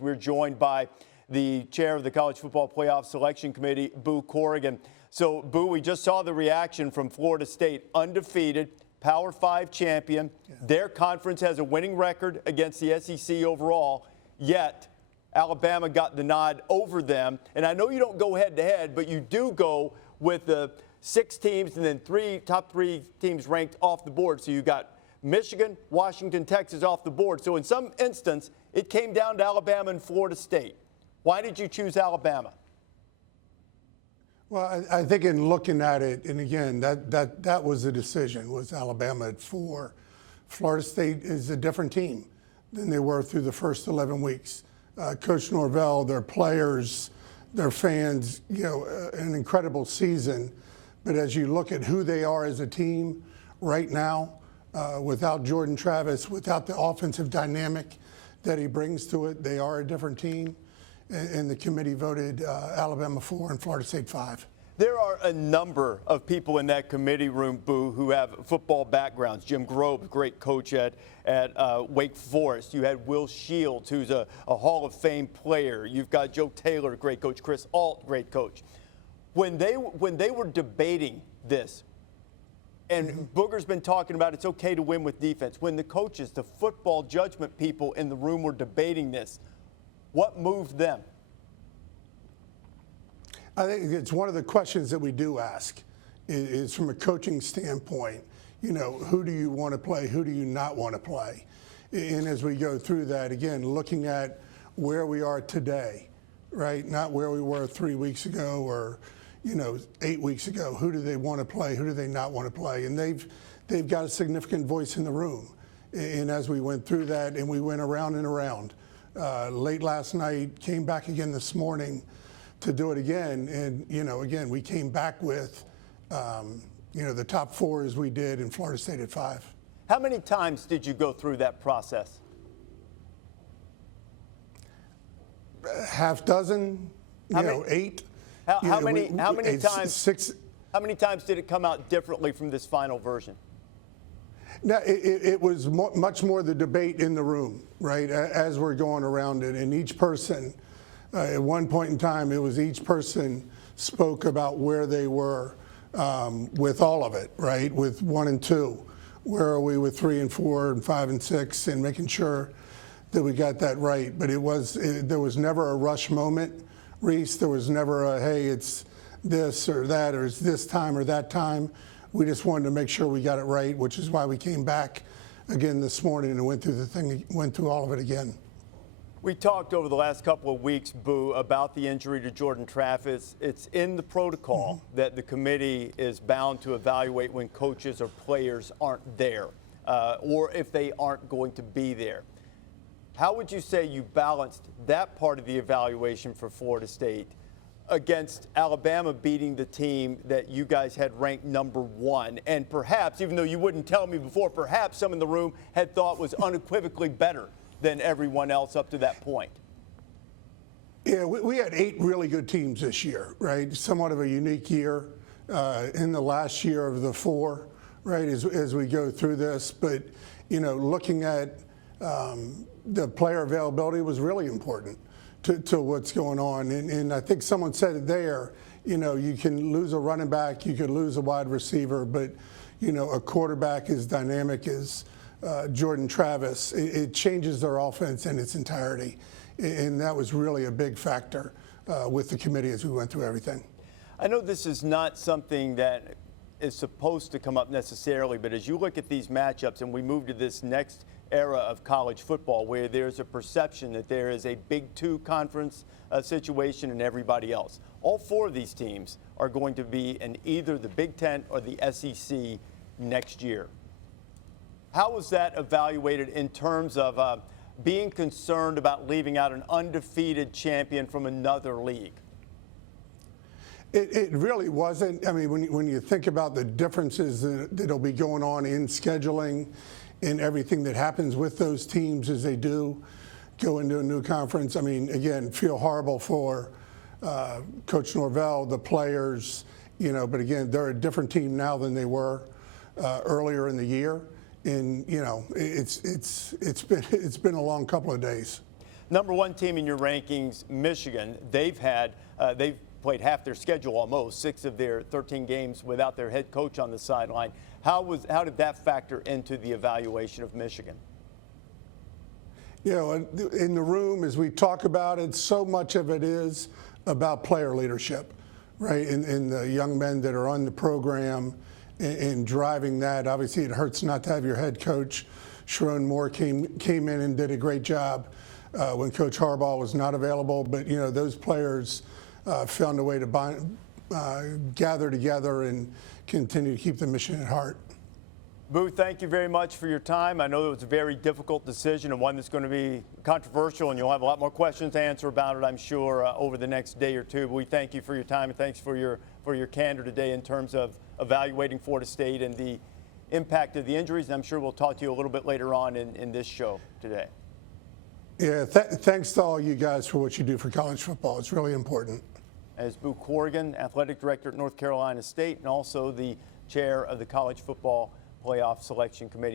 news. We're joined by the chair of the College Football Playoff Selection Committee, Boo Corrigan. So, Boo, we just saw the reaction from Florida State, undefeated, Power 5 champion. Yeah. Their conference has a winning record against the SEC overall, yet Alabama got the nod over them. And I know you don't go head-to-head, but you do go with the 6 teams and then top three teams ranked off the board. So you got Michigan, Washington, Texas off the board. So in some instance, it came down to Alabama and Florida State. Why did you choose Alabama? Well, I think in looking at it, and again, that was the decision, was Alabama at 4. Florida State is a different team than they were through the first 11 weeks. Coach Norvell, their players, their fans, an incredible season. But as you look at who they are as a team right now, without Jordan Travis, without the offensive dynamic that he brings to it, they are a different team. And the committee voted Alabama 4 and Florida State 5. There are a number of people in that committee room, Boo, who have football backgrounds. Jim Grobe, great coach at Wake Forest. You had Will Shields, who's a Hall of Fame player. You've got Joe Taylor, great coach. Chris Ault, great coach. When they were debating this, and Booger's been talking about it's okay to win with defense. When the coaches, the football judgment people in the room were debating this, what moved them? I think it's one of the questions that we do ask is from a coaching standpoint, who do you want to play? Who do you not want to play? And as we go through that, again, looking at where we are today, right? Not where we were 3 weeks ago or, 8 weeks ago. Who do they want to play? Who do they not want to play? And they've got a significant voice in the room. And as we went through that and we went around and around, late last night, came back again this morning to do it again. And, again, we came back with, the top 4 as we did in Florida State at 5. How many times did you go through that process? Half dozen, 8. How many times? 6. How many times did it come out differently from this final version? No, it was much more the debate in the room, right, as we're going around it. And each person, at one point in time, it was each person spoke about where they were with all of it, right, with 1 and 2. Where are we with 3 and 4 and 5 and 6, and making sure that we got that right. But there was never a rush moment, Rece. There was never a, hey, it's this or that, or it's this time or that time. We just wanted to make sure we got it right, which is why we came back again this morning and went through all of it again. We talked over the last couple of weeks, Boo, about the injury to Jordan Travis. It's in the protocol that the committee is bound to evaluate when coaches or players aren't there, or if they aren't going to be there. How would you say you balanced that part of the evaluation for Florida State against Alabama beating the team that you guys had ranked number 1, and perhaps, even though you wouldn't tell me before, perhaps some in the room had thought was unequivocally better than everyone else up to that point? Yeah, we had 8 really good teams this year, right? Somewhat of a unique year in the last year of the 4, right, as we go through this. But, looking at the player availability was really important to what's going on. And I think someone said it there, you can lose a running back, you could lose a wide receiver, but, a quarterback as dynamic as Jordan Travis, it changes their offense in its entirety. And that was really a big factor with the committee as we went through everything. I know this is not something that is supposed to come up necessarily, but as you look at these matchups and we move to this next era of college football where there's a perception that there is a Big 2 conference situation and everybody else. All 4 of these teams are going to be in either the Big 10 or the SEC next year. How was that evaluated in terms of being concerned about leaving out an undefeated champion from another league? It really wasn't. I mean, when you think about the differences that'll be going on in scheduling and everything that happens with those teams as they do go into a new conference, I mean, again, feel horrible for Coach Norvell, the players, but again, they're a different team now than they were earlier in the year. And, it's been a long couple of days. Number one team in your rankings, Michigan. They've played half their schedule almost, 6 of their 13 games without their head coach on the sideline. How did that factor into the evaluation of Michigan? You know, in the room, as we talk about it, so much of it is about player leadership, right? And the young men that are on the program and driving that. Obviously, it hurts not to have your head coach. Sharon Moore came in and did a great job when Coach Harbaugh was not available. But, you know, those players found a way to gather together and continue to keep the mission at heart. Boo, thank you very much for your time. I know it was a very difficult decision and one that's going to be controversial, and you'll have a lot more questions to answer about it, I'm sure, over the next day or two. But we thank you for your time, and thanks for your candor today in terms of evaluating Florida State and the impact of the injuries. And I'm sure we'll talk to you a little bit later on in this show today. Yeah, thanks to all you guys for what you do for college football. It's really important. As Boo Corrigan, athletic director at North Carolina State, and also the chair of the College Football Playoff Selection Committee.